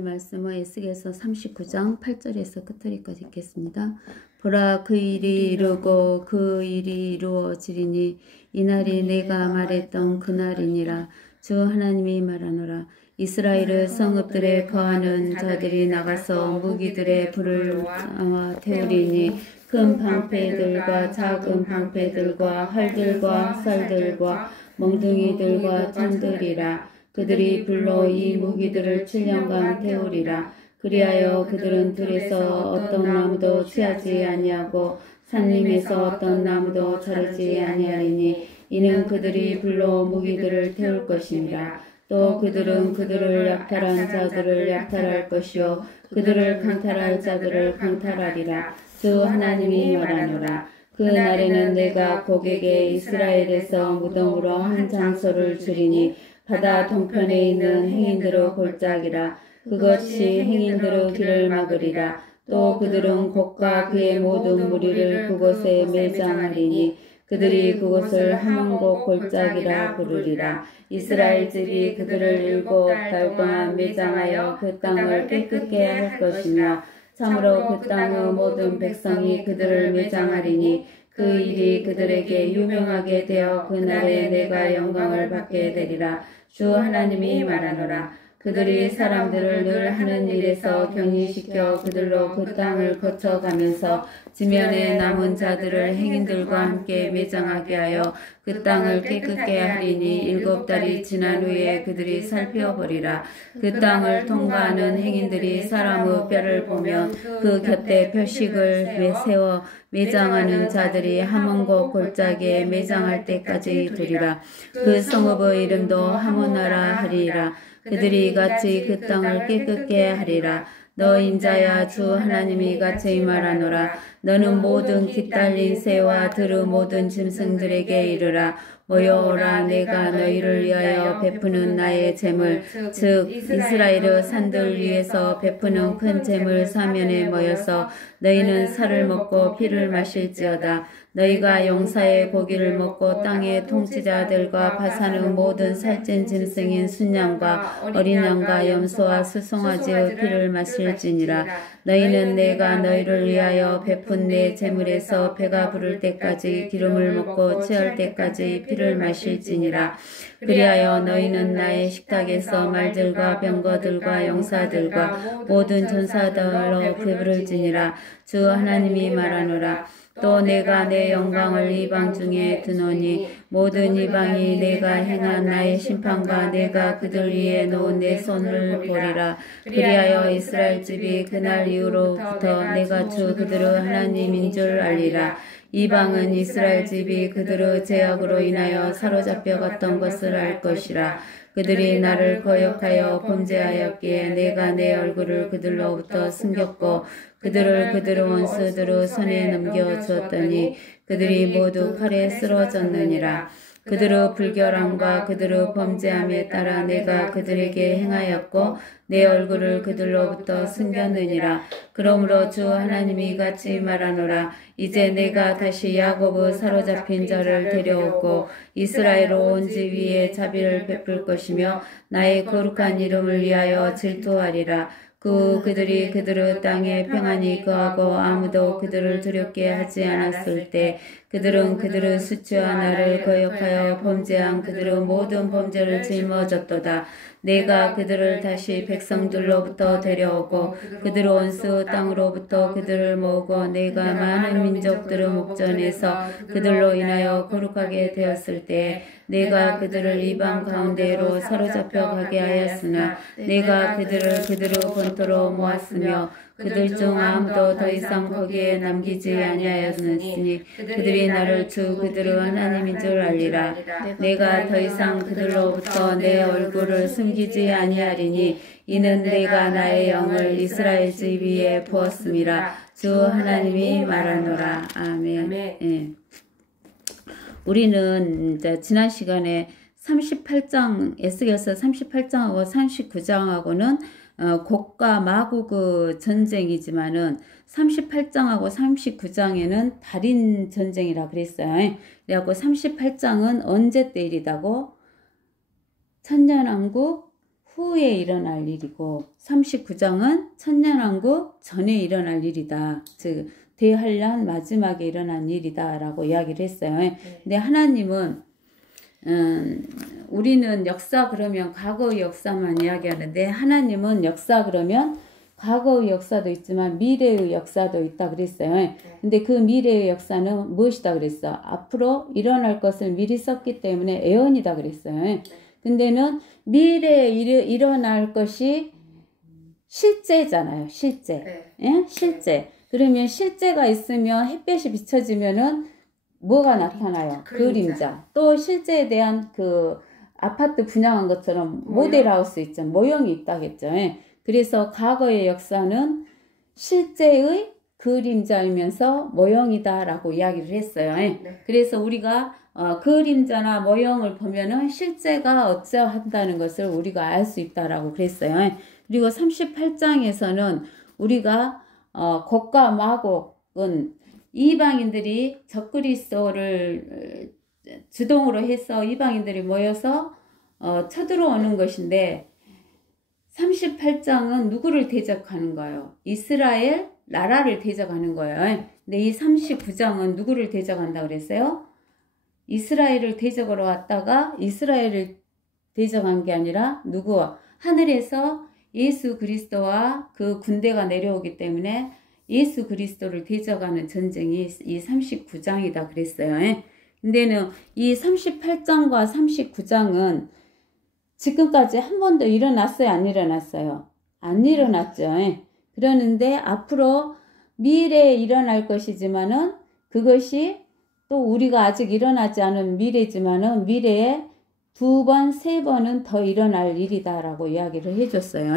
말씀은 에스겔서 39장 8절에서 끝절까지 읽겠습니다. 보라, 그 일이 이루고 그 일이 이루어지리니 이날이 내가 말했던 그날이니라. 주 하나님이 말하노라. 이스라엘의 성읍들에 거하는 자들이 나가서 무기들의 불을 태우리니 큰 방패들과 작은 방패들과 활들과 쌀들과 멍둥이들과 창들이라. 그들이 불로 이 무기들을 7년간 태우리라. 그리하여 그들은 들에서 어떤 나무도 취하지 아니하고 산림에서 어떤 나무도 자르지 아니하리니 이는 그들이 불로 무기들을 태울 것이니라. 또 그들은 그들을 약탈한 자들을 약탈할 것이요 그들을 강탈할 자들을 강탈하리라. 주 하나님이 말하노라. 그 날에는 내가 고객에 이스라엘에서 무덤으로 한 장소를 주리니 바다 동편에 있는 행인들의 골짜기라. 그것이 행인들의 길을 막으리라. 또 그들은 곡과 그의 모든 무리를 그곳에 매장하리니 그들이 그곳을 하문곡 골짜기라 부르리라. 이스라엘 집이 그들을 7달 동안 매장하여 그 땅을 깨끗게 할 것이며 참으로 그 땅의 모든 백성이 그들을 매장하리니 그 일이 그들에게 유명하게 되어 그날에 내가 영광을 받게 되리라. 주 하나님이 말하노라. 그들이 사람들을 늘 하는 일에서 격리시켜 그들로 그 땅을 거쳐가면서 지면에 남은 자들을 행인들과 함께 매장하게 하여 그 땅을 깨끗게 하리니 7달이 지난 후에 그들이 살펴보리라. 그 땅을 통과하는 행인들이 사람의 뼈를 보며 그 곁에 표식을 세워 매장하는 자들이 하몬곡 골짜기에 매장할 때까지 두리라. 그 성읍의 이름도 하몬나라 하리라. 그들이 이같이 그 땅을 깨끗게 하리라. 너 인자야, 주 하나님이 이같이 말하노라. 너는 모든 깃달린 새와 들의 모든 짐승들에게 이르라. 모여오라. 내가 너희를 위하여 베푸는 나의 재물, 즉 이스라엘의 산들 위에서 베푸는 큰 재물 사면에 모여서 너희는 살을 먹고 피를 마실지어다. 너희가 용사의 고기를 먹고 땅의 통치자들과 바산의 모든 살찐 짐승인 순양과 어린 양과 염소와 수송아지의 피를 마실지니라. 너희는 내가 너희를 위하여 베푼 내 재물에서 배가 부를 때까지 기름을 먹고 취할 때까지 피를 마실지니라. 그리하여 너희는 나의 식탁에서 말들과 병거들과 용사들과 모든 전사들로 배부를지니라. 주 하나님이 말하노라. 또 내가 내 영광을 이방 중에 두노니 모든 이방이 내가 행한 나의 심판과 내가 그들 위에 놓은 내 손을 보리라. 그리하여 이스라엘 집이 그날 이후로부터 내가 주 그들의 하나님인 줄 알리라. 이방은 이스라엘 집이 그들의 죄악으로 인하여 사로잡혀 갔던 것을 알 것이라. 그들이 나를 거역하여 범죄하였기에 내가 내 얼굴을 그들로부터 숨겼고 그들을 그들의 원수들의 손에 넘겨주었더니 그들이 모두 칼에 쓰러졌느니라. 그들의 불결함과 그들의 범죄함에 따라 내가 그들에게 행하였고 내 얼굴을 그들로부터 숨겼느니라. 그러므로 주 하나님이 이같이 말하노라. 이제 내가 다시 야곱의 사로잡힌 자를 데려오고 이스라엘 온 집 위에 자비를 베풀 것이며 나의 거룩한 이름을 위하여 질투하리라. 그들이 그들의 땅에 평안히 거하고 아무도 그들을 두렵게 하지 않았을 때 그들은 그들의 수치와 나를 거역하여 범죄한 그들의 모든 범죄를 짊어졌도다. 내가 그들을 다시 백성들로부터 데려오고 그들의 원수 땅으로부터 그들을 모으고 내가 많은 민족들의 목전에서 그들로 인하여 거룩하게 되었을 때 내가 그들을 이방 가운데로 사로잡혀 가게 하였으나 내가 그들을 그들의 본토로 모았으며 그들 중 아무도 더 이상 거기에 남기지 아니하였으니 그들이 나를 주 그들의 하나님인 줄 알리라. 내가 더 이상 그들로부터 내 얼굴을 숨기지 아니하리니 이는 내가 나의 영을 이스라엘 집 위에 부었음이라. 주 하나님이 말하노라. 아멘. 예. 우리는 이제 지난 시간에 38장 에스겔서 38장하고 39장하고는 곡과 마곡의 전쟁이지만은 38장하고 39장에는 달인 전쟁이라 그랬어요. 그래갖고 38장은 언제 때 일이다고? 천년왕국 후에 일어날 일이고 39장은 천년왕국 전에 일어날 일이다. 즉 대환란 마지막에 일어난 일이다 라고 이야기를 했어요. 근데 하나님은 우리는 역사 그러면 과거의 역사만 이야기하는데 하나님은 역사 그러면 과거의 역사도 있지만 미래의 역사도 있다 그랬어요. 근데 그 미래의 역사는 무엇이다 그랬어? 앞으로 일어날 것을 미리 썼기 때문에 애언이다 그랬어요. 근데는 미래에 일어날 것이 실제잖아요. 실제. 예? 실제. 그러면 실제가 있으면 햇볕이 비춰지면은 뭐가 나타나요? 그림자. 또 실제에 대한 그 아파트 분양한 것처럼 모델하우스 있죠. 모형이 있다겠죠. 예. 그래서 과거의 역사는 실제의 그림자이면서 모형이다라고 이야기를 했어요. 예. 그래서 우리가 그림자나 모형을 보면은 실제가 어쩌한다는 것을 우리가 알 수 있다라고 그랬어요. 예. 그리고 38장에서는 우리가 곡과 마곡은 이방인들이 적그리스도를 주동으로 해서 이방인들이 모여서 쳐들어오는 것인데 38장은 누구를 대적하는 거예요? 이스라엘 나라를 대적하는 거예요. 근데 이 39장은 누구를 대적한다 그랬어요? 이스라엘을 대적으로 왔다가 이스라엘을 대적한 게 아니라 누구? 하늘에서 예수 그리스도와 그 군대가 내려오기 때문에 예수 그리스도를 대적하는 전쟁이 이 39장이다 그랬어요. 근데는 이 38장과 39장은 지금까지 한 번도 일어났어요? 안 일어났어요? 안 일어났죠. 그러는데 앞으로 미래에 일어날 것이지만은 그것이 또 우리가 아직 일어나지 않은 미래지만은 미래에 2번, 3번은 더 일어날 일이다라고 이야기를 해줬어요.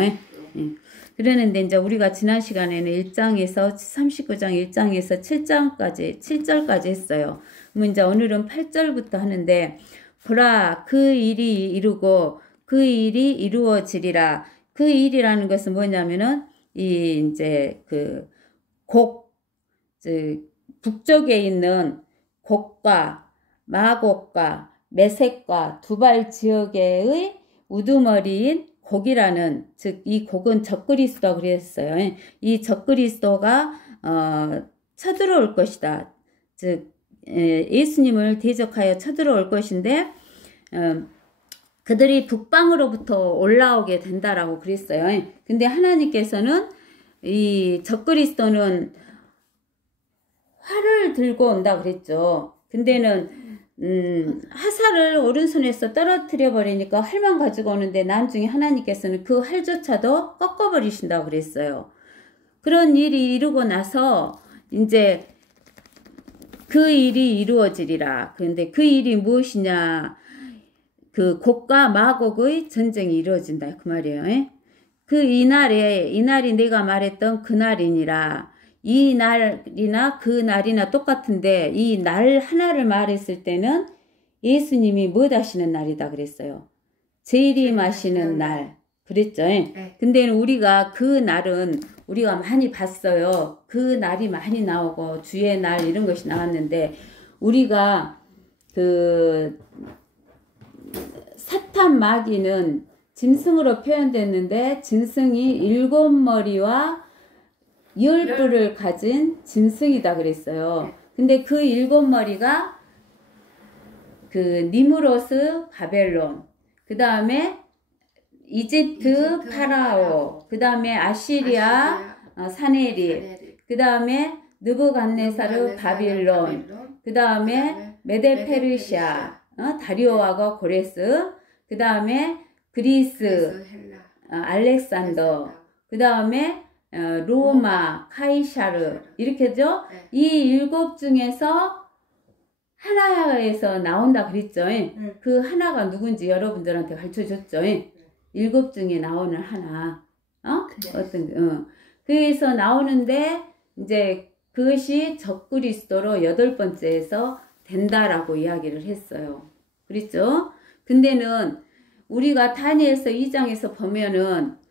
그러는데 이제 우리가 지난 시간에는 1장에서 39장 1장에서 7절까지 했어요. 그럼 이제 오늘은 8절부터 하는데 보라 그 일이 이루고 그 일이 이루어지리라. 그 일이라는 것은 뭐냐면은 이 이제 그 북쪽에 있는 곡과 마곡과 메색과 두발 지역의 우두머리인 곡이라는 즉 이 곡은 적그리스도 그랬어요. 이 적그리스도가 쳐들어올 것이다. 즉 예수님을 대적하여 쳐들어올 것인데 그들이 북방으로부터 올라오게 된다라고 그랬어요. 근데 하나님께서는 이 적그리스도는 활을 들고 온다 그랬죠. 근데는 화살을 오른손에서 떨어뜨려 버리니까 활만 가지고 오는데 나중에 하나님께서는 그 활조차도 꺾어버리신다고 그랬어요. 그런 일이 이루고 나서 이제 그 일이 이루어지리라. 그런데 그 일이 무엇이냐? 그 곡과 마곡의 전쟁이 이루어진다 그 말이에요. 이날이 내가 말했던 그날이니라. 이 날이나 그 날이나 똑같은데 이 날 하나를 말했을 때는 예수님이 뭐 하시는 날이다 그랬어요. 재림하시는 날 그랬죠. 근데 우리가 그 날은 우리가 많이 봤어요. 그 날이 많이 나오고 주의 날 이런 것이 나왔는데 우리가 그 사탄 마귀는 짐승으로 표현됐는데 짐승이 7머리와 10뿔을 가진 짐승이다 그랬어요. 근데 그 7머리가 그 니무로스 바벨론, 그 다음에 이집트 파라오, 그 다음에 아시리아 사네립, 그 다음에 느부갓네사르 바빌론, 그 다음에 메데페르시아 다리오하고 고레스, 그 다음에 그리스 알렉산더, 그 다음에 로마, 카이사르 이렇게죠. 이 7 중에서 하나에서 나온다 그랬죠. 그 하나가 누군지 여러분들한테 가르쳐줬죠. 7 중에 나오는 하나. 그래서 나오는데 이제 그것이 적그리스도로 8번째에서 된다라고 이야기를 했어요. 그랬죠? 근데는 우리가 다니엘서 2장에서 보면은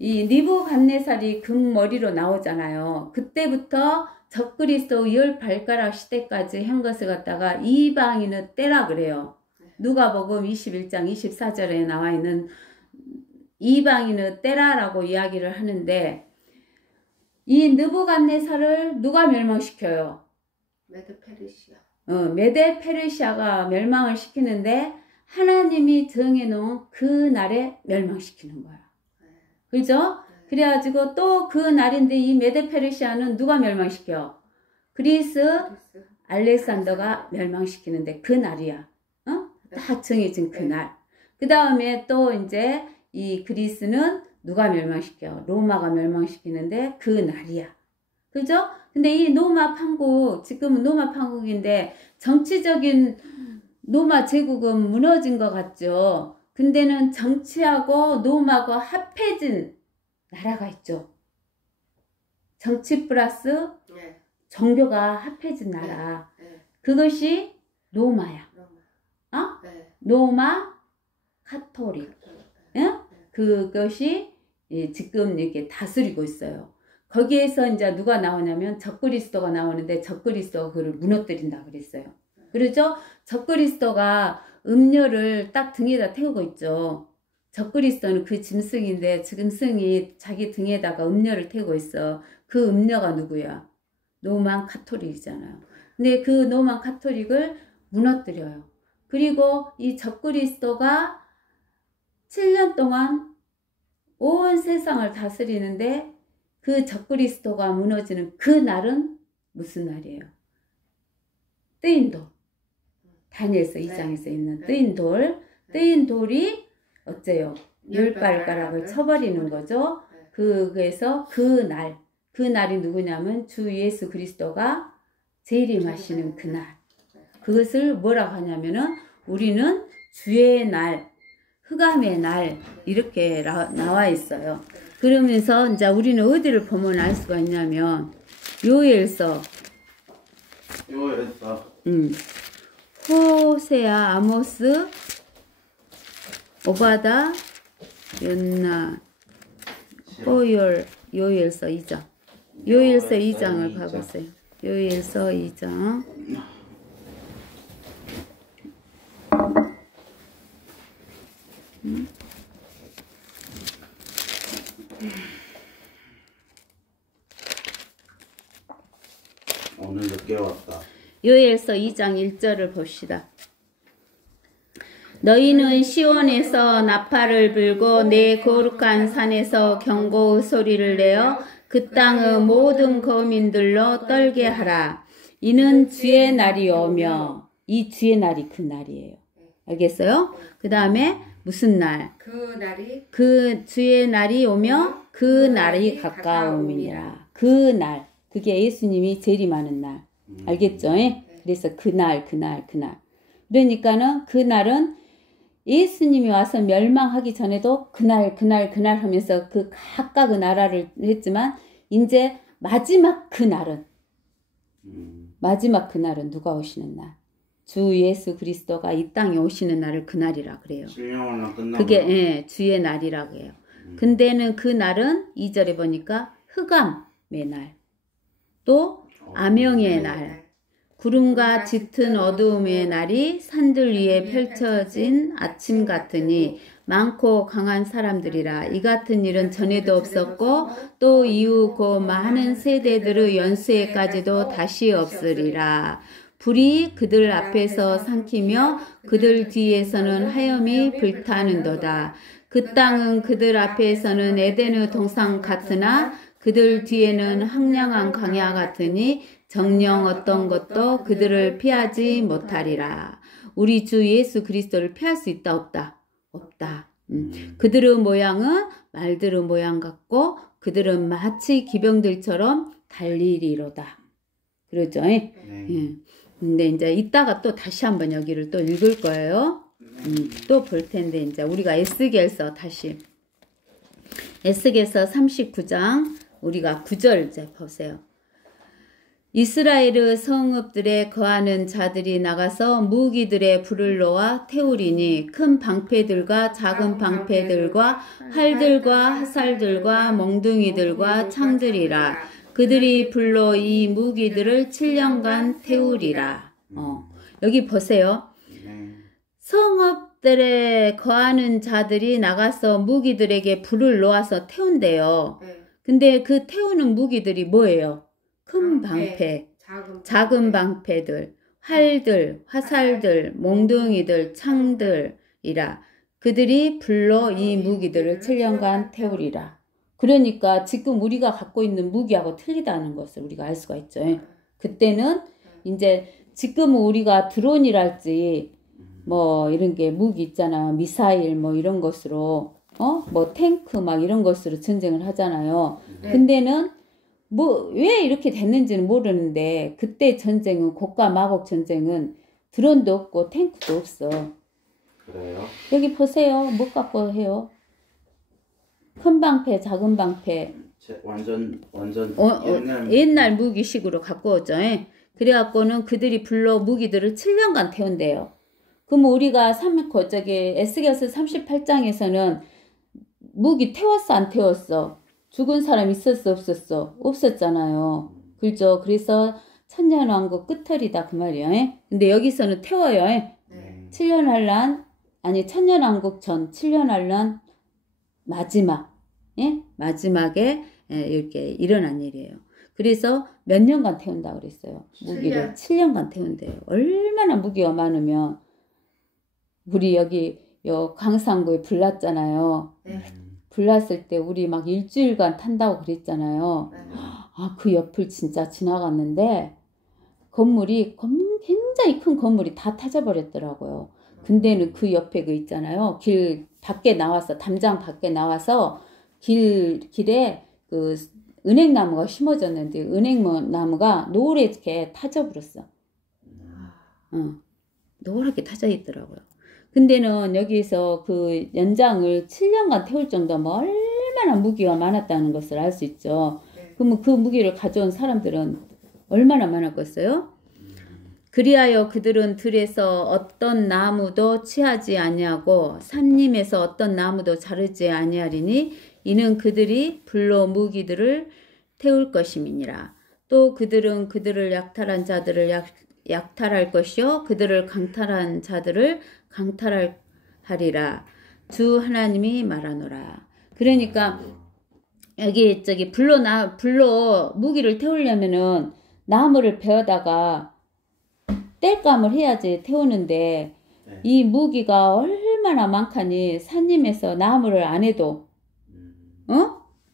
이 느부갓네살이 금머리로 나오잖아요. 그때부터 적그리스도 10발가락 시대까지 한 것을 갖다가 이방인의 때라 그래요. 누가복음 21장 24절에 나와 있는 이방인의 때라라고 이야기를 하는데 이 느부갓네살을 누가 멸망시켜요? 메드 페르시아. 메데 페르시아가 멸망을 시키는데 하나님이 정해놓은 그 날에 멸망시키는 거야. 그죠? 그래가지고 또 그 날인데 이 메데 페르시아는 누가 멸망시켜? 그리스 알렉산더가 멸망시키는데 그 날이야. 딱 정해진 그 날. 그 다음에 또 이제 이 그리스는 누가 멸망시켜? 로마가 멸망시키는데 그 날이야. 그죠? 근데 이 로마 판국, 지금은 로마 판국인데 정치적인 로마 제국은 무너진 것 같죠? 근데는 정치하고 로마하고 합해진 나라가 있죠. 정치 플러스 종교가 합해진 나라. 그것이 로마야. 로마 카톨릭. 그것이 지금 이렇게 다스리고 있어요. 거기에서 이제 누가 나오냐면 적그리스도가 나오는데 적그리스도가 그를 무너뜨린다 그랬어요. 그렇죠? 적그리스도가 음료를 딱 등에다 태우고 있죠. 적그리스도는 그 짐승인데 짐승이 자기 등에다가 음료를 태우고 있어. 그 음료가 누구야? 로만 카톨릭이잖아요. 근데 그 로만 카톨릭을 무너뜨려요. 그리고 이 적그리스도가 7년 동안 온 세상을 다스리는데 그 적그리스도가 무너지는 그 날은 무슨 날이에요? 뜨인 돌. 다니엘서 2장에서 있는 뜨인 돌. 뜨인 돌이 어째요? 열 발가락을 쳐버리는 거죠. 그래서 그 날이 누구냐면 주 예수 그리스도가 재림하시는 그 날. 그것을 뭐라고 하냐면은 우리는 주의 날, 흑암의 날 이렇게 나와 있어요. 그러면서 이제 우리는 어디를 보면 알 수가 있냐면 요엘서, 호세아, 아모스, 오바다, 연나, 호열, 요엘서 2장. 요엘서 2장을 봐보세요. 요엘서 2장. 오늘 늦게 왔다. 요엘서 2장 1절을 봅시다. 너희는 시온에서 나팔을 불고 내 거룩한 산에서 경고의 소리를 내어 그 땅의 모든 거민들로 떨게 하라. 이는 주의 날이 오며 이 주의 날이 그 날이에요. 알겠어요? 그 다음에 무슨 날? 그 주의 날이 오며 그 날이 가까움이니라. 그 날. 그게 예수님이 재림하는 날. 알겠죠? 그래서 그날. 그러니까는 그 날은 예수님이 와서 멸망하기 전에도 그날 하면서 그 각각의 나라를 했지만 이제 마지막 그 날은 누가 오시는 날? 주 예수 그리스도가 이 땅에 오시는 날을 그날이라 그래요. 그게 주의 날이라고 해요. 근데는 그 날은 2절에 보니까 흑암의 날, 또 암영의 날, 구름과 짙은 어두움의 날이 산들 위에 펼쳐진 아침 같으니 많고 강한 사람들이라. 이 같은 일은 전에도 없었고 또 이후 그 많은 세대들의 연수에까지도 다시 없으리라. 불이 그들 앞에서 삼키며 그들 뒤에서는 하염이 불타는도다. 그 땅은 그들 앞에서는 에덴의 동산 같으나 그들 뒤에는 황량한 강야 같으니 정녕 어떤 것도 그들을 피하지 못하리라. 우리 주 예수 그리스도를 피할 수 있다 없다? 없다. 그들의 모양은 말들의 모양 같고 그들은 마치 기병들처럼 달리리로다. 그러죠? 근데 이제 이따가 또 다시 한번 여기를 또 읽을 거예요. 또 볼 텐데 이제 우리가 에스겔서 다시 에스겔서 39장 우리가 9절 이제 보세요. 이스라엘의 성읍들에 거하는 자들이 나가서 무기들의 불을 놓아 태우리니 큰 방패들과 작은 방패들과 활들과 화살들과 몽둥이들과 창들이라. 그들이 불로 이 무기들을 7년간 태우리라. 여기 보세요. 성읍 성읍들에 거하는 자들이 나가서 무기들에게 불을 놓아서 태운대요. 네. 근데 그 태우는 무기들이 뭐예요? 큰 방패, 방패, 작은 작은 방패들, 활들, 화살들, 몽둥이들, 창들이라. 그들이 불로 이 무기들을 7년간 태우리라. 그러니까 지금 우리가 갖고 있는 무기하고 틀리다는 것을 우리가 알 수가 있죠. 그때는 이제 지금은 우리가 드론이랄지 뭐 이런 게 무기 있잖아. 미사일 뭐 이런 것으로 뭐 탱크 막 이런 것으로 전쟁을 하잖아요. 네. 근데는 뭐 왜 이렇게 됐는지는 모르는데 그때 전쟁은 고가 마법 전쟁은 드론도 없고 탱크도 없어. 그래요? 여기 보세요. 뭐 갖고 해요? 큰 방패, 작은 방패. 완전 옛날 무기식으로 갖고 오죠. 그래갖고는 그들이 불러 무기들을 7년간 태운대요. 그럼 우리가 에스겔서 38장에서는 무기 태웠어, 안 태웠어? 죽은 사람 있었어, 없었어? 없었잖아요. 그죠? 그래서 천년왕국 끝털이다 그 말이에요. 근데 여기서는 태워요. 네. 7년 한란, 아니 천년왕국 전 7년 한란 마지막, 마지막에 이렇게 일어난 일이에요. 그래서 몇 년간 태운다고 그랬어요. 무기를 7년간 태운대요. 얼마나 무기가 많으면 우리 여기 광산구에 불 났잖아요. 네. 불 났을 때 우리 막 일주일간 탄다고 그랬잖아요. 네. 그 옆을 진짜 지나갔는데 건물이 굉장히 큰 건물이 다 타져버렸더라고요. 근데는 그 옆에 그 있잖아요. 길 밖에 나와서 담장 밖에 나와서 길에 그 은행나무가 심어졌는데 은행나무가 노랗게 타져버렸어. 노랗게 타져 있더라고요. 근데는 여기서 그 연장을 7년간 태울 정도면 얼마나 무기가 많았다는 것을 알 수 있죠. 네. 그러면 그 무기를 가져온 사람들은 얼마나 많았겠어요? 그리하여 그들은 들에서 어떤 나무도 취하지 아니하고 산림에서 어떤 나무도 자르지 아니하리니 이는 그들이 불로 무기들을 태울 것임이니라. 또 그들은 그들을 약탈한 자들을 약탈할 것이요 그들을 강탈한 자들을 강탈하리라. 주 하나님이 말하노라. 그러니까 여기 불로 무기를 태우려면은 나무를 베어다가 땔감을 해야지 태우는데 네. 이 무기가 얼마나 많카니 산림에서 나무를 안 해도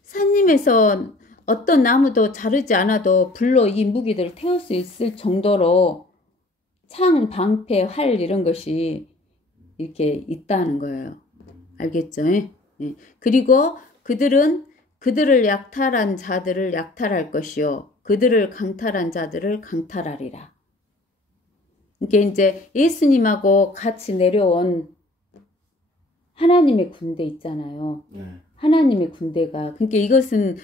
산림에서 어떤 나무도 자르지 않아도 불로 이 무기들을 태울 수 있을 정도로 창, 방패, 활 이런 것이 이렇게 있다는 거예요. 알겠죠? 그리고 그들은 그들을 약탈한 자들을 약탈할 것이요 그들을 강탈한 자들을 강탈하리라. 이게 이제 예수님하고 같이 내려온 하나님의 군대 있잖아요. 네. 하나님의 군대가 그러니까 이것은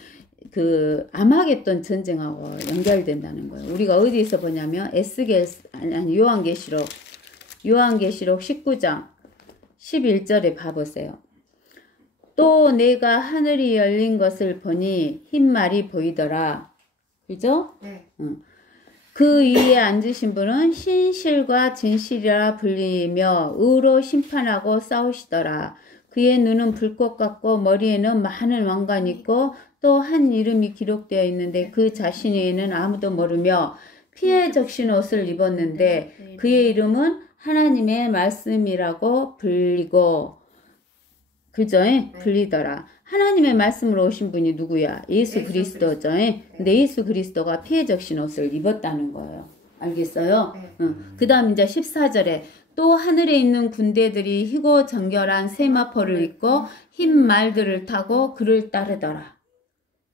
그 아마겟돈 전쟁하고 연결된다는 거예요. 우리가 어디에서 보냐면 요한계시록 19장 11절에 봐보세요. 또 내가 하늘이 열린 것을 보니 흰 말이 보이더라. 그죠? 네. 그 위에 앉으신 분은 신실과 진실이라 불리며 의로 심판하고 싸우시더라. 그의 눈은 불꽃 같고 머리에는 많은 왕관이 있고 또 한 이름이 기록되어 있는데 그 자신에는 아무도 모르며 피에 적신 옷을 입었는데 그의 이름은 하나님의 말씀이라고 불리고 그죠? 불리더라. 하나님의 말씀으로 오신 분이 누구야? 예수 그리스도죠. 근데 예수 그리스도가 피에 적신 옷을 입었다는 거예요. 알겠어요? 그 다음 이제 14절에 또 하늘에 있는 군대들이 희고 정결한 세마포를 입고 흰 말들을 타고 그를 따르더라.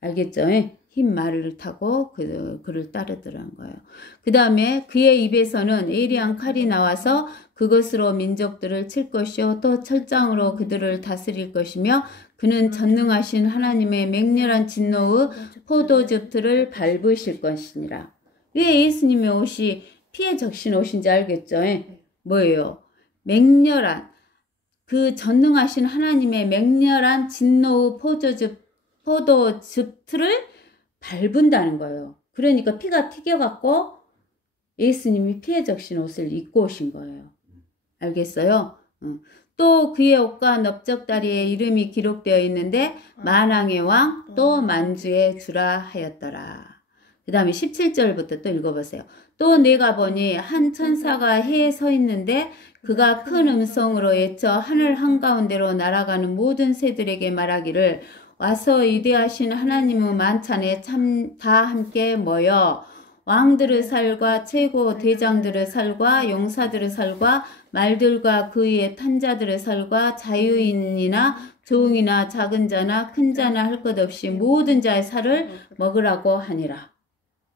알겠죠? 흰 말을 타고 그를 따르더라는 거예요. 그 다음에 그의 입에서는 예리한 칼이 나와서 그것으로 민족들을 칠 것이요 또 철장으로 그들을 다스릴 것이며 그는 전능하신 하나님의 맹렬한 진노의 포도즙들을 밟으실 것이니라. 왜 예수님의 옷이 피에 적신 옷인지 알겠죠? 뭐예요? 맹렬한 그 전능하신 하나님의 맹렬한 진노의 포도즙들을 밟은다는 거예요. 그러니까 피가 튀겨갖고 예수님이 피에 적신 옷을 입고 오신 거예요. 알겠어요? 또 그의 옷과 넓적다리에 이름이 기록되어 있는데 만왕의 왕 또 만주의 주라 하였더라. 그 다음에 17절부터 또 읽어보세요. 또 내가 보니 한 천사가 해에 서 있는데 그가 큰 음성으로 외쳐 하늘 한가운데로 날아가는 모든 새들에게 말하기를 와서 위대하신 하나님의 만찬에 참 다 함께 모여 왕들의 살과 최고 대장들의 살과 용사들의 살과 말들과 그 위에 탄 자들의 살과 자유인이나 종이나 작은 자나 큰 자나 할 것 없이 모든 자의 살을 먹으라고 하니라.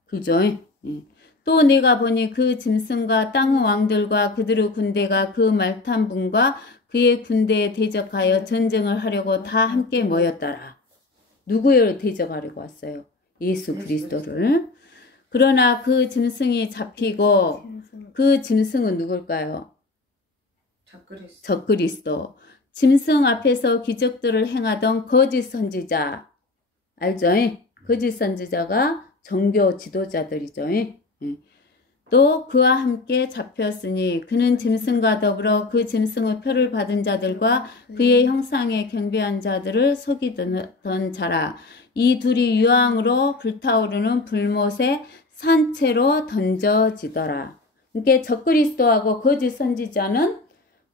그죠? 또 내가 보니 그 짐승과 땅의 왕들과 그들의 군대가 그 말탄 분과 그의 군대에 대적하여 전쟁을 하려고 다 함께 모였더라. 누구를 대적하려고 왔어요? 예수 그리스도를. 그러나 그 짐승이 잡히고 그 짐승은 누굴까요? 적그리스도. 짐승 앞에서 기적들을 행하던 거짓 선지자. 알죠? 거짓 선지자가 종교 지도자들이죠. 또 그와 함께 잡혔으니 그는 짐승과 더불어 그 짐승의 표를 받은 자들과 그의 형상에 경배한 자들을 속이던 자라. 이 둘이 유황으로 불타오르는 불못에 산채로 던져지더라. 그러니까 적그리스도하고 거짓 선지자는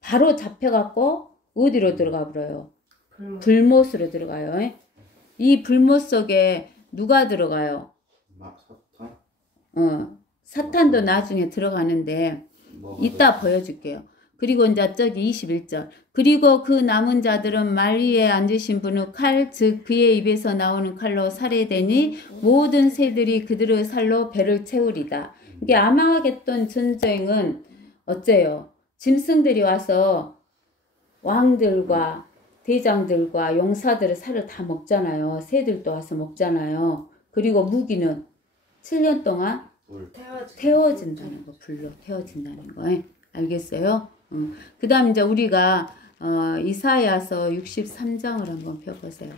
바로 잡혀갖고 어디로 들어가 버려요? 불못으로 들어가요. 이 불못 속에 누가 들어가요? 사탄? 사탄도 나중에 들어가는데 이따 보여줄게요. 그리고 이제 저기 21절. 그리고 그 남은 자들은 말 위에 앉으신 분의 칼, 즉 그의 입에서 나오는 칼로 살해되니 모든 새들이 그들의 살로 배를 채우리다. 이게 아마겟돈 전쟁은 어째요? 짐승들이 와서 왕들과 대장들과 용사들의 살을 다 먹잖아요. 새들도 와서 먹잖아요. 그리고 무기는 7년 동안 태워진다는 거, 불로 태워진다는 거. 알겠어요? 그 다음 이제 우리가 이사야서 63장을 한번 펴보세요.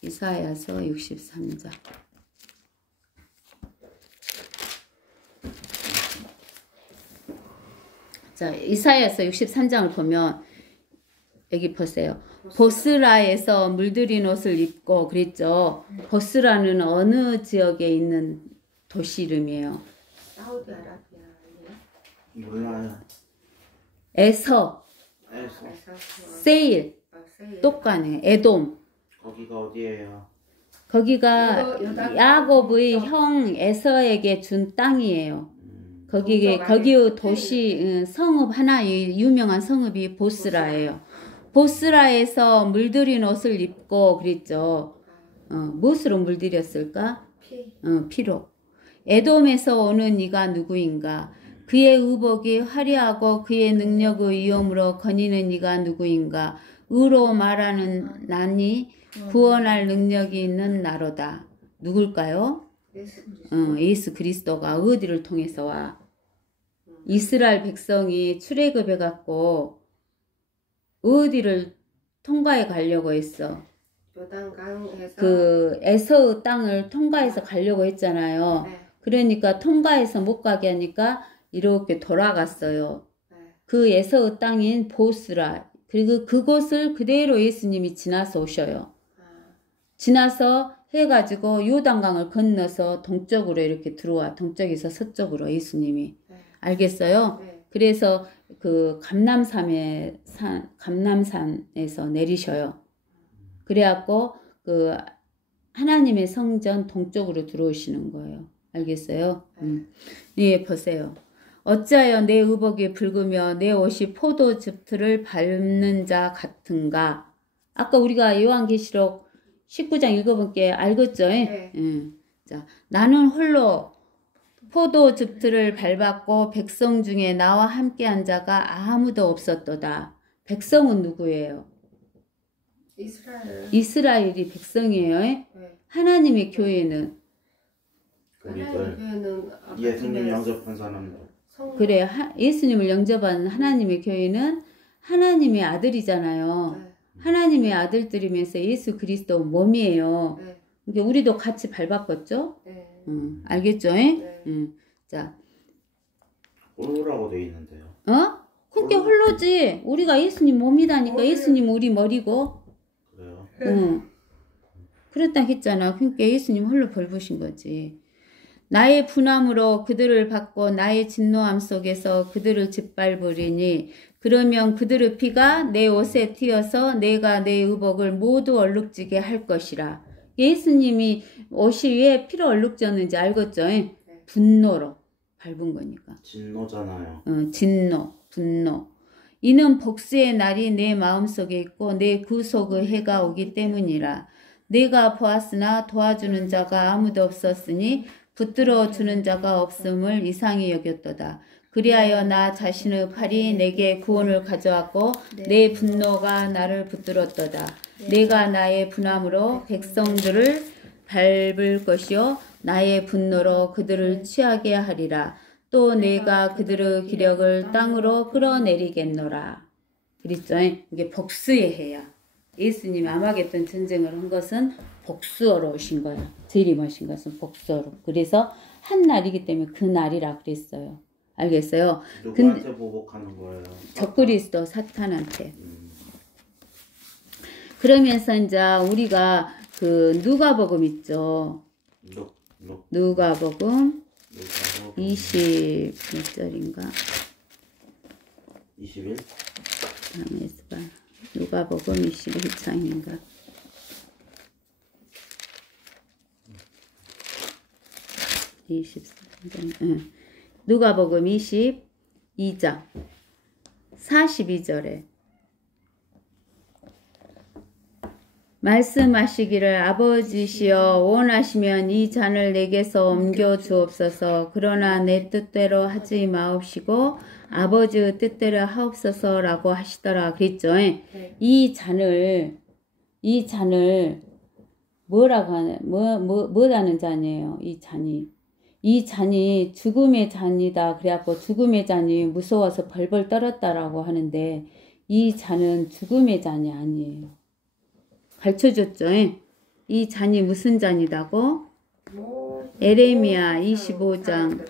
이사야서 63장. 자, 이사야서 63장을 보면 여기 보세요. 보스라에서 물들인 옷을 입고 그랬죠. 보스라는 어느 지역에 있는 도시 이름이에요? 사우디아라비아 몰라요. 에서, 세일, 똑같네. 에돔. 거기가 어디예요? 거기가 야곱의 형 에서에게 준 땅이에요. 거기 도시 성읍 하나 유명한 성읍이 보스라예요. 보스라에서 물들인 옷을 입고 그랬죠. 무엇으로 물들였을까? 피로. 에돔에서 오는 이가 누구인가? 그의 의복이 화려하고 그의 능력의 위엄으로 거니는 이가 누구인가? 의로 말하는 나니 구원할 능력이 있는 나로다. 누굴까요? 예수 그리스도가 어디를 통해서 와? 이스라엘 백성이 출애굽해 갖고 어디를 통과해 가려고 했어? 요단강에서 그 에서의 땅을 통과해서 가려고 했잖아요. 네. 그러니까 통과해서 못 가게 하니까 이렇게 돌아갔어요. 네. 그 에서의 땅인 보스라. 그리고 그곳을 그대로 예수님이 지나서 오셔요. 지나서 해가지고 요단강을 건너서 동쪽으로 이렇게 들어와. 동쪽에서 서쪽으로 예수님이. 네. 알겠어요? 네. 그래서 그 감람산에서 내리셔요. 그래갖고 그 하나님의 성전 동쪽으로 들어오시는 거예요. 알겠어요? 네, 보세요. 어찌하여 내 의복이 붉으며 내 옷이 포도즙틀을 밟는 자 같은가? 아까 우리가 요한계시록 19장 읽어본 게 알겠죠? 네. 자, 나는 홀로 포도즙틀을 밟았고 백성 중에 나와 함께한 자가 아무도 없었도다. 백성은 누구예요? 이스라엘이 백성이에요. 네. 하나님의 교회는 우리들 예수님 영접한 사람들. 그래 예수님을 영접한 하나님의 교회는 하나님의 아들이잖아요. 네. 하나님의 아들들이면서 예수 그리스도 몸이에요. 네. 그러니까 우리도 같이 밟았겠죠? 네. 알겠죠? 네. 자, 홀로라고 돼 있는데요. 어? 그게 홀로지. 우리가 예수님 몸이다니까. 예수님 우리 머리고. 그래요? 응. 그랬다 했잖아. 그러니까 예수님 홀로 벌부신 거지. 나의 분함으로 그들을 받고 나의 진노함 속에서 그들을 짓밟으리니 그러면 그들의 피가 내 옷에 튀어서 내가 내 의복을 모두 얼룩지게 할 것이라. 예수님이 옷이 왜 피로 얼룩졌는지 알겠죠? 분노로 밟은 거니까. 진노잖아요. 진노, 분노. 이는 복수의 날이 내 마음속에 있고 내 구속의 해가 오기 때문이라. 내가 보았으나 도와주는 자가 아무도 없었으니 붙들어 주는 자가 없음을 이상히 여겼도다. 그리하여 나 자신의 팔이 내게 구원을 가져왔고 내 분노가 나를 붙들었도다. 내가 나의 분함으로 백성들을 밟을 것이요 나의 분노로 그들을 취하게 하리라. 또 내가 그들의 기력을 땅으로 끌어내리겠노라. 그랬죠? 이게 복수의 해야. 예수님이 아마겟돈 전쟁을 한 것은 복수하러 오신 거야. 재림하신 것은 복수하러. 그래서 한 날이기 때문에 그 날이라 그랬어요. 알겠어요? 누구한테 보복하는 거예요? 적그리스도 사탄한테. 그러면서 이제 우리가 그 누가복음 있죠. 누가복음 20 몇 절인가? 21? 가만있어 봐. 누가복음 21장인가? 누가복음 22장 42절에 말씀하시기를 아버지시여 원하시면 이 잔을 내게서 옮겨 주옵소서. 그러나 내 뜻대로 하지 마옵시고 아버지의 뜻대로 하옵소서라고 하시더라 그랬죠. 이 잔을 뭐라고 하냐? 뭐라는 잔이에요? 이 잔이 죽음의 잔이다. 그래갖고 죽음의 잔이 무서워서 벌벌 떨었다라고 하는데 이 잔은 죽음의 잔이 아니에요. 가르쳐줬죠. 이 잔이 무슨 잔이다고? 에레미야 25장.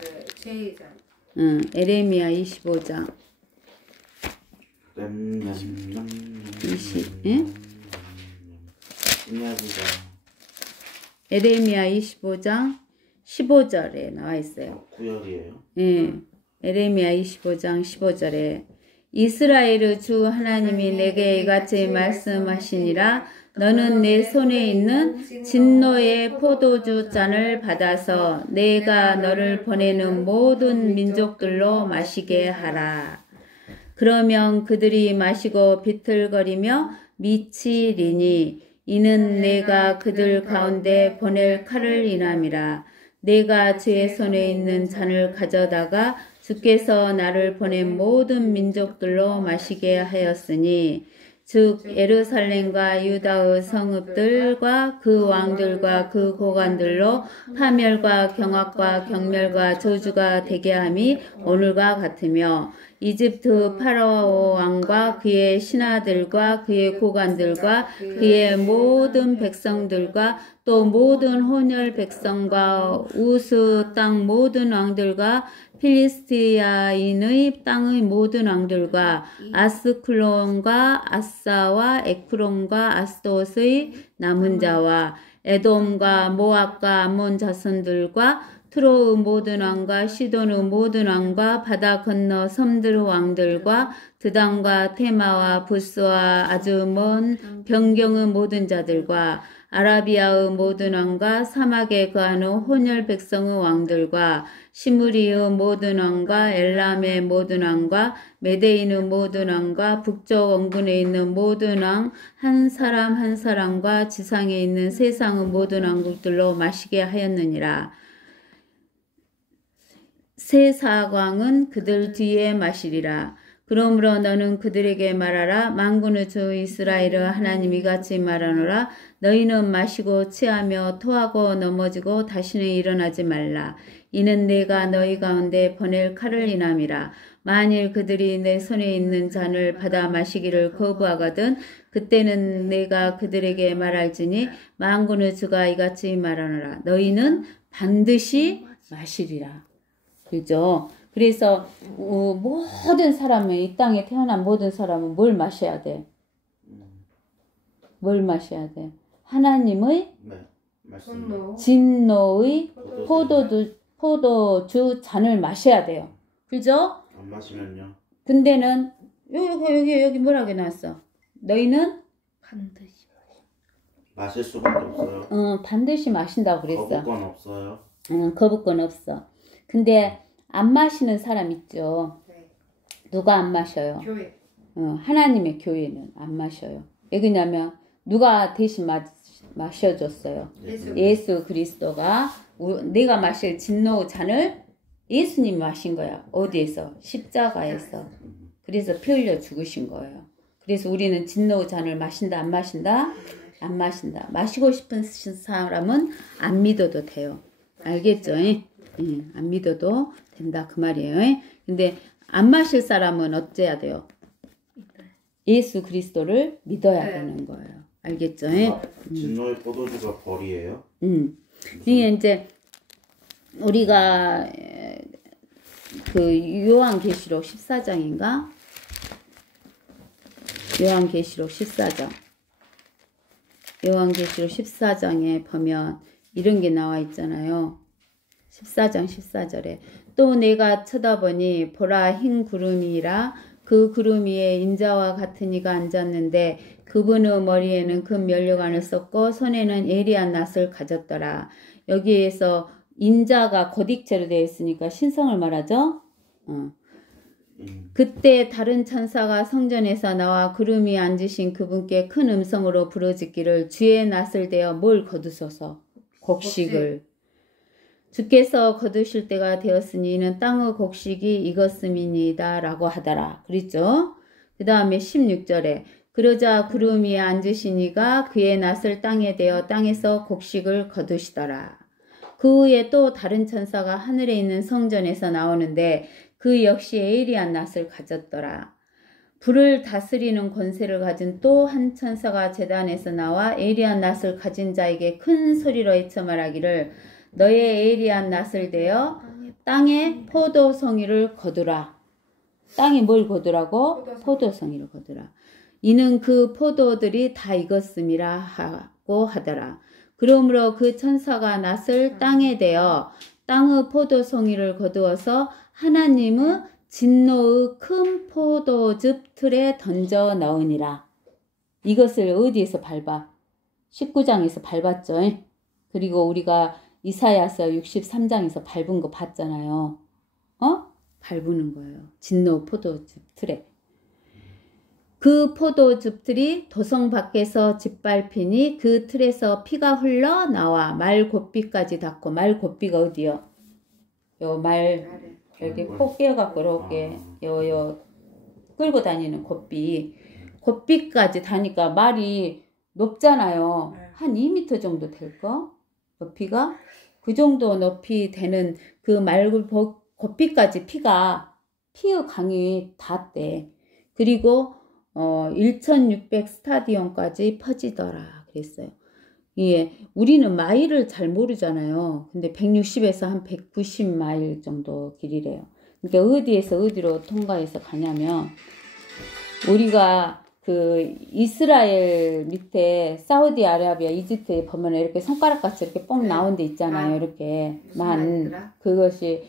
에레미야 25장. 20, 예? 에레미야 25장 15절에 나와 있어요. 구열이에요? 예. 에레미야 25장 15절에 이스라엘의 주 하나님이 내게 이같이 말씀하시니라. 너는 내 손에 있는 진노의 포도주 잔을 받아서 내가 너를 보내는 모든 민족들로 마시게 하라. 그러면 그들이 마시고 비틀거리며 미치리니 이는 내가 그들 가운데 보낼 칼을 인함이라. 내가 주의 손에 있는 잔을 가져다가 주께서 나를 보낸 모든 민족들로 마시게 하였으니 즉 예루살렘과 유다의 성읍들과 그 왕들과 그 고관들로 파멸과 경악과 경멸과 저주가 되게 함이 오늘과 같으며 이집트 파라오 왕과 그의 신하들과 그의 고관들과 그의 모든 백성들과 또 모든 혼혈 백성과 우스 땅 모든 왕들과 필리스티아인의 땅의 모든 왕들과 아스클론과 아사와 에크론과 아스돗의 남은 자와 에돔과 모압과 암몬 자손들과 트로의 모든 왕과 시돈의 모든 왕과 바다 건너 섬들의 왕들과 드단과 테마와 부스와 아주 먼 변경의 모든 자들과 아라비아의 모든 왕과 사막에 거하는 혼혈 백성의 왕들과 시므리의 모든 왕과 엘람의 모든 왕과 메데인의 모든 왕과 북쪽 원군에 있는 모든 왕 한 사람 한 사람과 지상에 있는 세상의 모든 왕국들로 마시게 하였느니라. 새 사광은 그들 뒤에 마시리라. 그러므로 너는 그들에게 말하라. 만군의 주 이스라엘의 하나님이 같이 말하노라. 너희는 마시고 취하며 토하고 넘어지고 다시는 일어나지 말라. 이는 내가 너희 가운데 보낼 칼을 인함이라. 만일 그들이 내 손에 있는 잔을 받아 마시기를 거부하거든 그때는 내가 그들에게 말할지니 만군의 주가 이같이 말하노라. 너희는 반드시 마시리라. 그죠? 그래서 모든 사람은 이 땅에 태어난 모든 사람은 뭘 마셔야 돼? 뭘 마셔야 돼? 하나님의 네. 말씀. 분노. 진노의 포도주. 포도주 잔을 마셔야 돼요. 그죠? 안 마시면요. 근데는 여기 뭐라고 해놨어? 너희는 반드시. 마실 수밖에 없어요. 반드시 마신다고 그랬어. 거부권 없어요. 거부권 없어. 근데 안 마시는 사람 있죠. 네. 누가 안 마셔요? 교회. 하나님의 교회는 안 마셔요. 왜냐면 누가 대신 마셔줬어요. 예수 그리스도가 내가 마실 진노 잔을 예수님이 마신 거야. 어디에서? 십자가에서. 그래서 피 흘려 죽으신 거예요. 그래서 우리는 진노 잔을 마신다 안 마신다? 안 마신다. 마시고 싶은 사람은 안 믿어도 돼요. 알겠죠? 안 믿어도 된다 그 말이에요. 근데 안 마실 사람은 어째야 돼요? 예수 그리스도를 믿어야 되는 거예요. 알겠죠? 진노의 포도주가 벌이에요? 이게 이제 우리가 그 요한계시록 14장인가? 요한계시록 14장. 요한계시록 14장에 보면 이런 게 나와 있잖아요. 14장 14절에 또 내가 쳐다보니 보라 흰 구름이라 그 구름 위에 인자와 같은 이가 앉았는데 그분의 머리에는 금 면류관을 썼고 손에는 예리한 낫을 가졌더라. 여기에서 인자가 거딕체로 되어 있으니까 신성을 말하죠. 그때 다른 천사가 성전에서 나와 구름 위에 앉으신 그분께 큰 음성으로 부르짖기를 주의 낫을 대어 뭘 거두소서 곡식을 주께서 거두실 때가 되었으니 이는 땅의 곡식이 익었음이니이다 라고 하더라. 그랬죠? 그 다음에 16절에 그러자 구름 위에 앉으신 이가 그의 낫을 땅에 대어 땅에서 곡식을 거두시더라. 그 후에 또 다른 천사가 하늘에 있는 성전에서 나오는데 그 역시 예리한 낫을 가졌더라. 불을 다스리는 권세를 가진 또 한 천사가 제단에서 나와 예리한 낫을 가진 자에게 큰 소리로 외쳐 말하기를 너의 예리한 낫을 대어 땅에 포도송이를 거두라. 땅에 뭘 거두라고? 포도송이를 거두라. 이는 그 포도들이 다 익었음이라 하고 하더라. 그러므로 그 천사가 낫을 땅에 대어 땅의 포도송이를 거두어서 하나님의 진노의 큰 포도즙 틀에 던져 넣으니라. 이것을 어디에서 밟아? 19장에서 밟았죠. 그리고 우리가 이사야서 63장에서 밟은 거 봤잖아요. 밟는 거예요. 진노 포도즙 틀에. 그 포도즙 틀이 도성 밖에서 짓밟히니 그 틀에서 피가 흘러나와 말곶비까지 닿고 말곶비가 어디요? 요 말 이렇게 코 끼어갖고 이렇게 요 끌고 다니는 곶비까지 다니까 말이 높잖아요. 한 2m 정도 될까? 높이가? 그 정도 높이 되는 그 곶비까지 피의 강이 닿았대. 그리고 1600 스타디온까지 퍼지더라 그랬어요. 예, 우리는 마일을 잘 모르잖아요. 근데 160에서 한 190마일 정도 길이래요. 그러니까 어디에서 어디로 통과해서 가냐면 우리가 그 이스라엘 밑에 사우디아라비아, 이집트에 보면 이렇게 손가락같이 이렇게 뽕 나온 데 있잖아요. 이렇게 그것이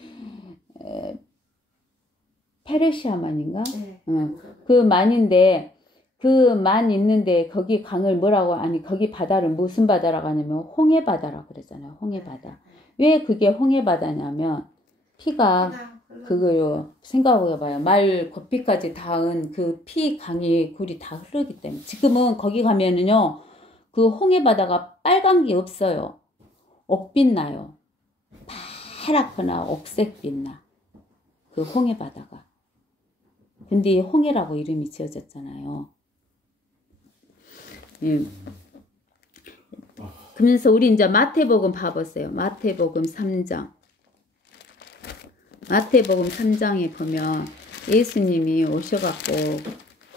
페르시아만인가? 네. 그 만인데 그 만 있는데 거기 강을 뭐라고 거기 바다를 무슨 바다라고 하냐면 홍해 바다라고 그러잖아요. 홍해 바다. 왜 그게 홍해 바다냐면 피가 그거요. 생각해봐요. 말 겉피까지 닿은 그 피 강이 굴이 다 흐르기 때문에 지금은 거기 가면은요 그 홍해 바다가 빨간 게 없어요. 옥빛 나요. 파랗거나 옥색빛 나. 그 홍해 바다가. 근데 홍해라고 이름이 지어졌잖아요. 예. 그러면서 우리 이제 마태복음 봐보세요. 마태복음 3장. 마태복음 3장에 보면 예수님이 오셔갖고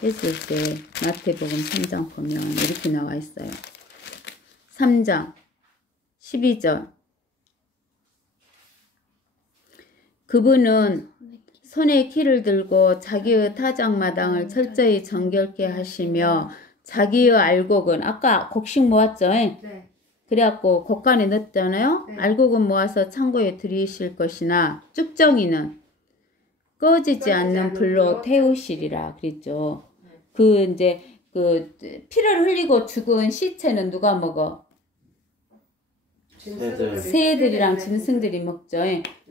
했을 때 마태복음 3장 보면 이렇게 나와 있어요. 3장 12절. 그분은 손에 키를 들고 자기의 타작마당을 철저히 정결케 하시며 자기의 알곡은 아까 곡식 모았죠? 네. 그래갖고 곡간에 넣었잖아요. 네. 알곡은 모아서 창고에 들이실 것이나 쭉정이는 꺼지지 않는 불로 태우시리라 그랬죠. 그 이제 그 피를 흘리고 죽은 시체는 누가 먹어? 새들이랑 짐승들이 먹죠.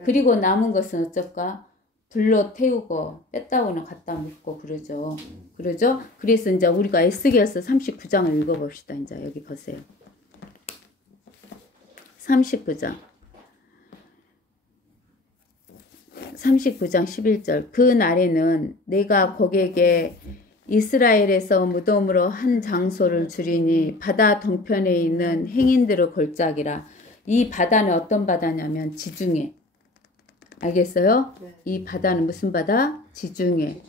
그리고 남은 것은 어쩔까? 불로 태우고 뺐다고는 갖다 묻고 그러죠. 그러죠? 그래서 이제 우리가 에스겔서 39장을 읽어봅시다. 이제 여기 보세요. 39장 11절 그 날에는 내가 고객에게 이스라엘에서 무덤으로 한 장소를 주리니 바다 동편에 있는 행인들의 골짜기라. 이 바다는 어떤 바다냐면 지중해. 알겠어요? 네. 이 바다는 무슨 바다? 지중해.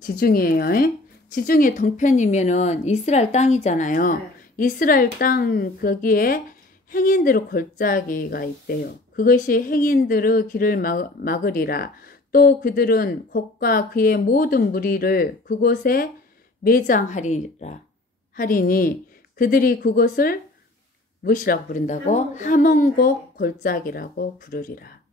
지중해예요. 지중해 동편이면은 이스라엘 땅이잖아요. 네. 이스라엘 땅 거기에 행인들의 골짜기가 있대요. 그것이 행인들의 길을 막으리라. 또 그들은 곡과 그의 모든 무리를 그곳에 매장하리라. 하리니 그들이 그곳을 무엇이라고 부른다고? 하몬곡 골짜기라고 부르리라.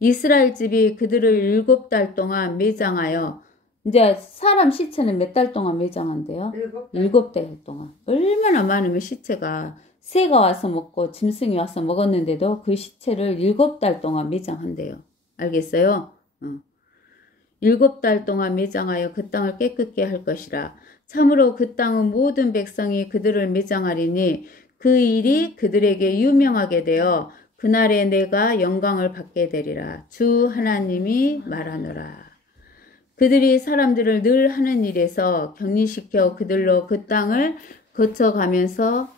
이스라엘 집이 그들을 7달 동안 매장하여 이제 사람 시체는 몇 달 동안 매장한대요? 7달 동안. 얼마나 많으면 시체가 새가 와서 먹고 짐승이 와서 먹었는데도 그 시체를 7달 동안 매장한대요. 알겠어요? 7달 동안 매장하여 그 땅을 깨끗게 할 것이라. 참으로 그 땅은 모든 백성이 그들을 매장하리니 그 일이 그들에게 유명하게 되어 그날에 내가 영광을 받게 되리라. 주 하나님이 말하노라. 그들이 사람들을 늘 하는 일에서 격리시켜 그들로 그 땅을 거쳐가면서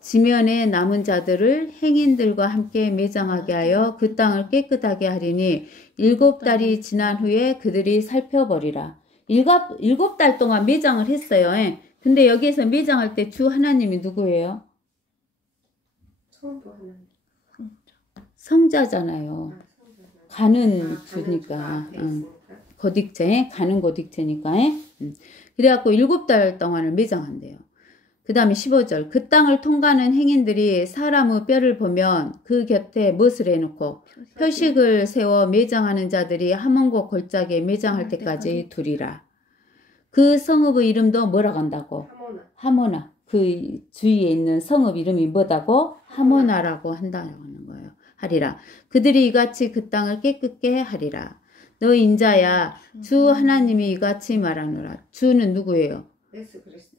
지면에 남은 자들을 행인들과 함께 매장하게 하여 그 땅을 깨끗하게 하리니 7달이 지난 후에 그들이 살펴버리라. 7달 동안 매장을 했어요. 근데 여기에서 매장할 때 주 하나님이 누구예요? 성부 하나님. 성자잖아요. 가는 주니까. 고딕체, 가는 고딕체니까. 그래갖고 7달 동안을 매장한대요. 그 다음에 15절 그 땅을 통과하는 행인들이 사람의 뼈를 보면 그 곁에 무엇을 해놓고 표식을 세워 매장하는 자들이 하몬곡 골짜기에 매장할 때까지 두리라. 그 성읍의 이름도 뭐라고 한다고? 하모나. 그 주위에 있는 성읍 이름이 뭐다고? 하모나라고 한다는 거예요. 하리라. 그들이 이같이 그 땅을 깨끗게 하리라. 너 인자야 주 하나님이 이같이 말하노라. 주는 누구예요?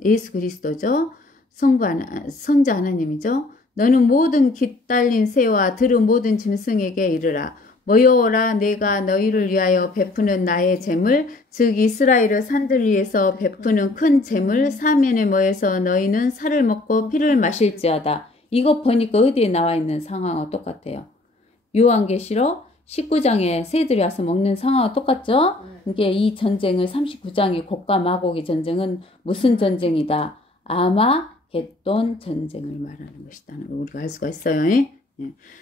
예수 그리스도죠. 성자 하나님이죠. 너는 모든 깃달린 새와 들의 모든 짐승에게 이르라. 모여오라. 내가 너희를 위하여 베푸는 나의 재물 즉 이스라엘의 산들 위에서 베푸는 큰 재물 사면에 모여서 너희는 살을 먹고 피를 마실지어다. 이거 보니까 어디에 나와 있는 상황과 똑같아요. 요한계시록 19장에 새들이 와서 먹는 상황과 똑같죠? 이게 이 전쟁을 39장의 곡과 마곡의 전쟁은 무슨 전쟁이다? 아마겟돈 전쟁을 말하는 것이다는 걸 우리가 알 수가 있어요.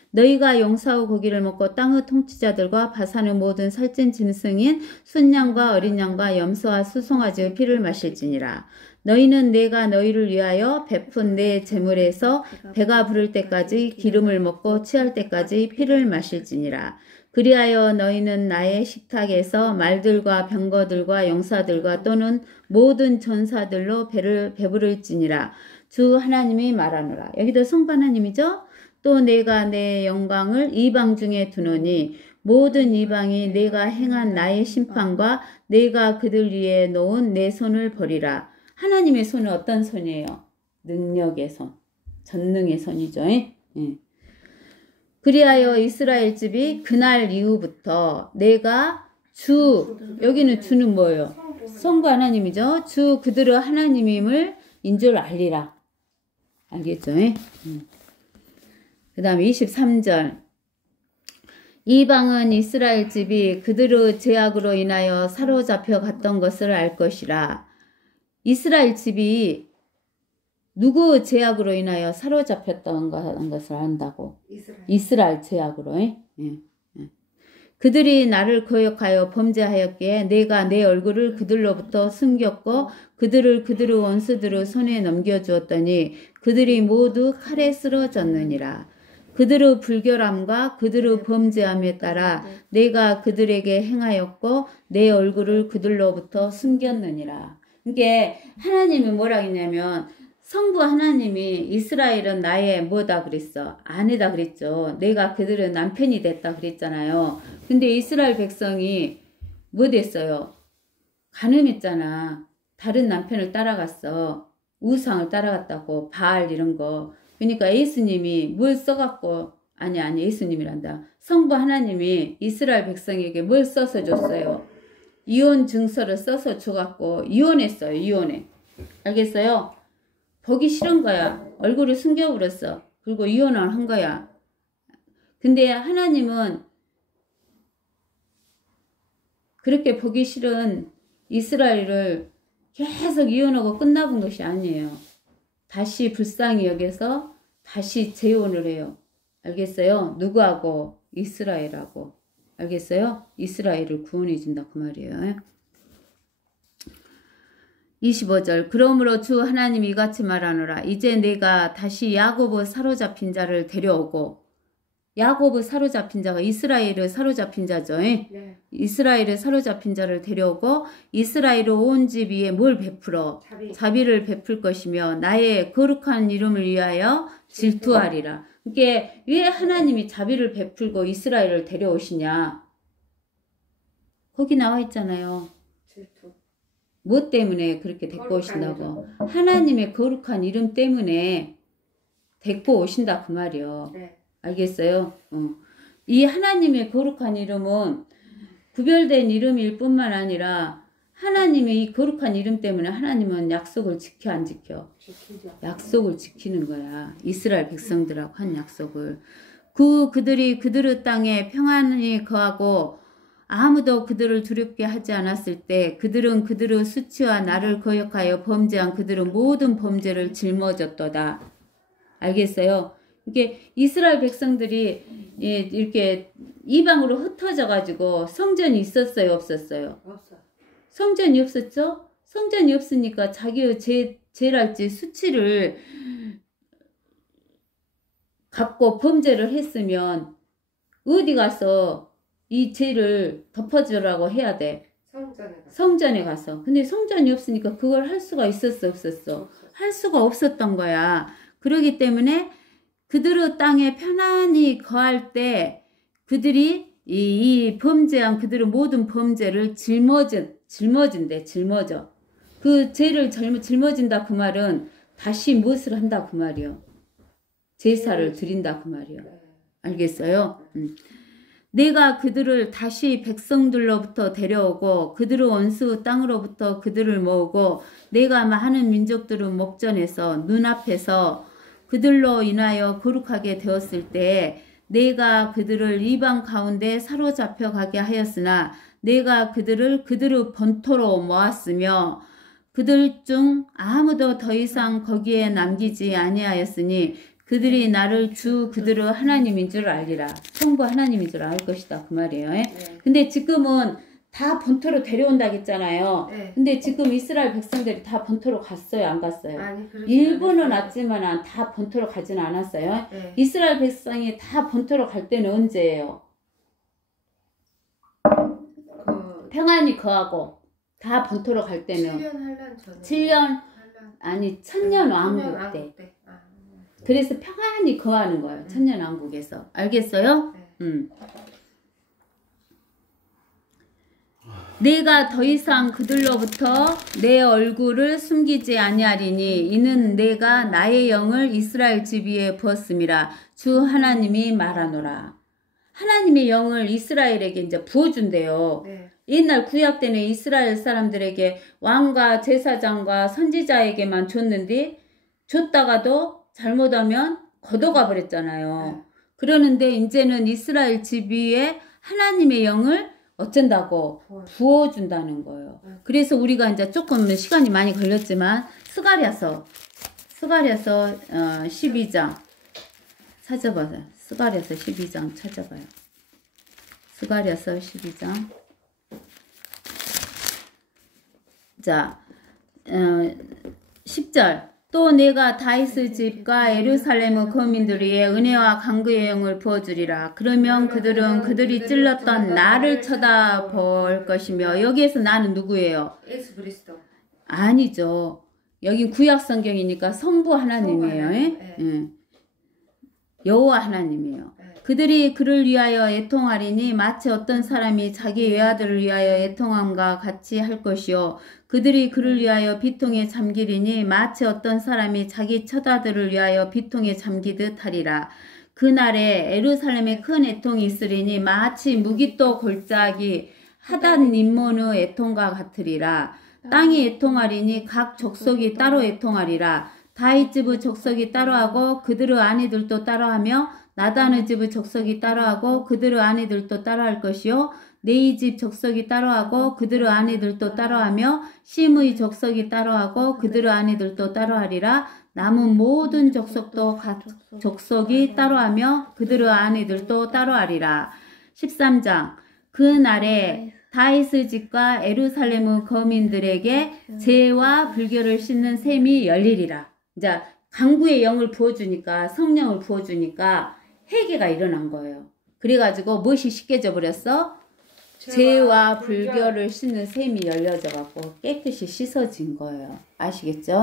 너희가 용사의 고기를 먹고 땅의 통치자들과 바산의 모든 살찐 짐승인 순양과 어린 양과 염소와 수송아지의 피를 마실지니라. 너희는 내가 너희를 위하여 베푼 내 재물에서 배가 부를 때까지 기름을 먹고 취할 때까지 피를 마실지니라. 그리하여 너희는 나의 식탁에서 말들과 병거들과 용사들과 또는 모든 전사들로 배를 배부를지니라. 주 하나님이 말하노라. 여기도 성부 하나님이죠. 또 내가 내 영광을 이방 중에 두노니 모든 이방이 내가 행한 나의 심판과 내가 그들 위에 놓은 내 손을 버리라. 하나님의 손은 어떤 손이에요? 능력의 손, 전능의 손이죠. 그리하여 이스라엘 집이 그날 이후부터 내가 주, 여기는 주는 뭐예요? 성부 하나님이죠. 주 그들의 하나님임을 인줄 알리라. 알겠죠? 그 다음에 23절 이방은 이스라엘 집이 그들의 죄악으로 인하여 사로잡혀 갔던 것을 알 것이라. 이스라엘 집이 누구 죄악으로 인하여 사로잡혔던 것을 안다고? 이스라엘 죄악으로. 그들이 나를 거역하여 범죄하였기에 내가 내 얼굴을 그들로부터 숨겼고 그들을 그들의 원수들의 손에 넘겨주었더니 그들이 모두 칼에 쓰러졌느니라. 그들의 불결함과 그들의 범죄함에 따라 내가 그들에게 행하였고 내 얼굴을 그들로부터 숨겼느니라. 이게 하나님이 뭐라 했냐면 성부 하나님이 이스라엘은 나의 뭐다 그랬어? 아내다 그랬죠. 내가 그들은 남편이 됐다 그랬잖아요. 근데 이스라엘 백성이 뭐 됐어요? 간음했잖아. 다른 남편을 따라갔어. 우상을 따라갔다고. 바알 이런 거. 그러니까 예수님이 뭘 써갖고 아니 예수님이란다. 성부 하나님이 이스라엘 백성에게 뭘 써서 줬어요? 이혼 증서를 써서 줘갖고 이혼했어요. 이혼해. 알겠어요? 보기 싫은 거야. 얼굴을 숨겨버렸어. 그리고 이혼을 한 거야. 근데 하나님은 그렇게 보기 싫은 이스라엘을 계속 이혼하고 끝나본 것이 아니에요. 다시 불쌍히 여겨서 다시 재혼을 해요. 알겠어요? 누구하고? 이스라엘하고. 알겠어요? 이스라엘을 구원해 준다 그 말이에요. 25절 그러므로 주 하나님이 이같이 말하노라. 이제 내가 다시 야곱의 사로잡힌 자를 데려오고 야곱의 사로잡힌 자가 이스라엘을 사로잡힌 자죠. 네. 이스라엘을 사로잡힌 자를 데려오고 이스라엘의 온 집 위에 뭘 베풀어? 자비를 베풀 것이며 나의 거룩한 이름을 위하여 질투하리라. 이게 왜 하나님이 자비를 베풀고 이스라엘을 데려오시냐? 거기 나와 있잖아요. 질투. 뭐 때문에 그렇게 데리고 오신다고? 하나님의 거룩한 이름 때문에 데리고 오신다 그 말이요. 네. 알겠어요? 이 하나님의 거룩한 이름은 구별된 이름일 뿐만 아니라 하나님의 이 거룩한 이름 때문에 하나님은 약속을 지켜 안 지켜? 지키죠. 약속을 지키는 거야. 이스라엘 백성들하고 한 약속을. 그들이 그들의 땅에 평안히 거하고 아무도 그들을 두렵게 하지 않았을 때 그들은 그들의 수치와 나를 거역하여 범죄한 그들의 모든 범죄를 짊어졌도다. 알겠어요? 이게 이스라엘 백성들이 이렇게 이방으로 흩어져 가지고 성전이 있었어요, 없었어요? 없어요. 성전이 없었죠? 성전이 없으니까 자기의 죄랄지 수치를 갖고 범죄를 했으면 어디 가서 이 죄를 덮어주라고 해야 돼. 성전에 가서. 근데 성전이 없으니까 그걸 할 수가 있었어, 없었어? 할 수가 없었던 거야. 그러기 때문에 그들의 땅에 편안히 거할 때 그들이 이 범죄한 그들의 모든 범죄를 짊어진대, 짊어져. 그 죄를 짊어진다 그 말은 다시 무엇을 한다 그 말이요. 제사를 드린다 그 말이요. 알겠어요? 내가 그들을 다시 백성들로부터 데려오고 그들의 원수 땅으로부터 그들을 모으고 내가 많은 민족들의 목전에서 눈앞에서 그들로 인하여 거룩하게 되었을 때 내가 그들을 이방 가운데 사로잡혀 가게 하였으나 내가 그들을 그들의 본토로 모았으며 그들 중 아무도 더 이상 거기에 남기지 아니하였으니 그들이 나를 주 그들의 하나님인 줄 알리라. 성부 하나님인 줄 알 것이다 그 말이에요. 네. 근데 지금은 다 본토로 데려온다고 했잖아요. 네. 근데 지금 이스라엘 백성들이 다 본토로 갔어요, 안 갔어요? 아니, 일부는 왔지만 다 본토로 가지는 않았어요. 네. 이스라엘 백성이 다 본토로 갈 때는 언제예요? 평안히 거하고 다 본토로 갈 때는 7년 한란 전에. 7년 아니 천년 왕국 때. 그래서 평안히 거하는 거예요. 천년 왕국에서. 알겠어요? 네. 내가 더 이상 그들로부터 내 얼굴을 숨기지 아니하리니 이는 내가 나의 영을 이스라엘 집 위에 부었음이라 주 하나님이 말하노라. 하나님의 영을 이스라엘에게 이제 부어준대요. 네. 옛날 구약 때는 이스라엘 사람들에게 왕과 제사장과 선지자에게만 줬는데 줬다가도 잘못하면 걷어가 버렸잖아요. 그러는데 이제는 이스라엘 집 위에 하나님의 영을 어쩐다고? 부어준다는 거예요. 그래서 우리가 이제 조금 시간이 많이 걸렸지만 스가랴서 12장 찾아봐요. 스가랴서 12장 찾아봐요. 스가랴서 12장. 자, 10절. 또 내가 다윗의 집과 예루살렘의 거민들에게 은혜와 강구의 영을 부어주리라. 그러면 그들은 그들이 찔렀던 나를 쳐다볼 것이며. 여기에서 나는 누구예요? 예수 그리스도. 아니죠. 여긴 구약 성경이니까 성부 하나님이에요. 네. 여호와 하나님이에요. 그들이 그를 위하여 애통하리니 마치 어떤 사람이 자기 외아들을 위하여 애통함과 같이 할 것이요. 그들이 그를 위하여 비통에 잠기리니 마치 어떤 사람이 자기 처자들을 위하여 비통에 잠기듯 하리라. 그날에 예루살렘에 큰 애통이 있으리니 마치 무기또 골짜기 하단 림몬의 애통과 같으리라. 땅이 애통하리니 각 족속이 따로 애통하리라. 다윗 집의 족속이 따로하고 그들의 아내들도 따로하며 나단의 집의 족속이 따로하고 그들의 아내들도 따로할 것이요. 네이 집 족속이 따로하고 그들의 아내들도 따로하며 심의 족속이 따로하고 그들의 아내들도 따로하리라. 남은 모든 족속도 각 족속이 따로하며 그들의 아내들도 따로하리라. 13장. 그 날에 다윗의 집과 예루살렘의 거민들에게 죄와 불결을 씻는 셈이 열리리라. 이제 강구의 영을 부어주니까, 성령을 부어주니까 회개가 일어난 거예요. 그래가지고 무엇이 씻겨져 버렸어? 죄와 불결을 씻는 셈이 열려져 갖고 깨끗이 씻어진 거예요. 아시겠죠?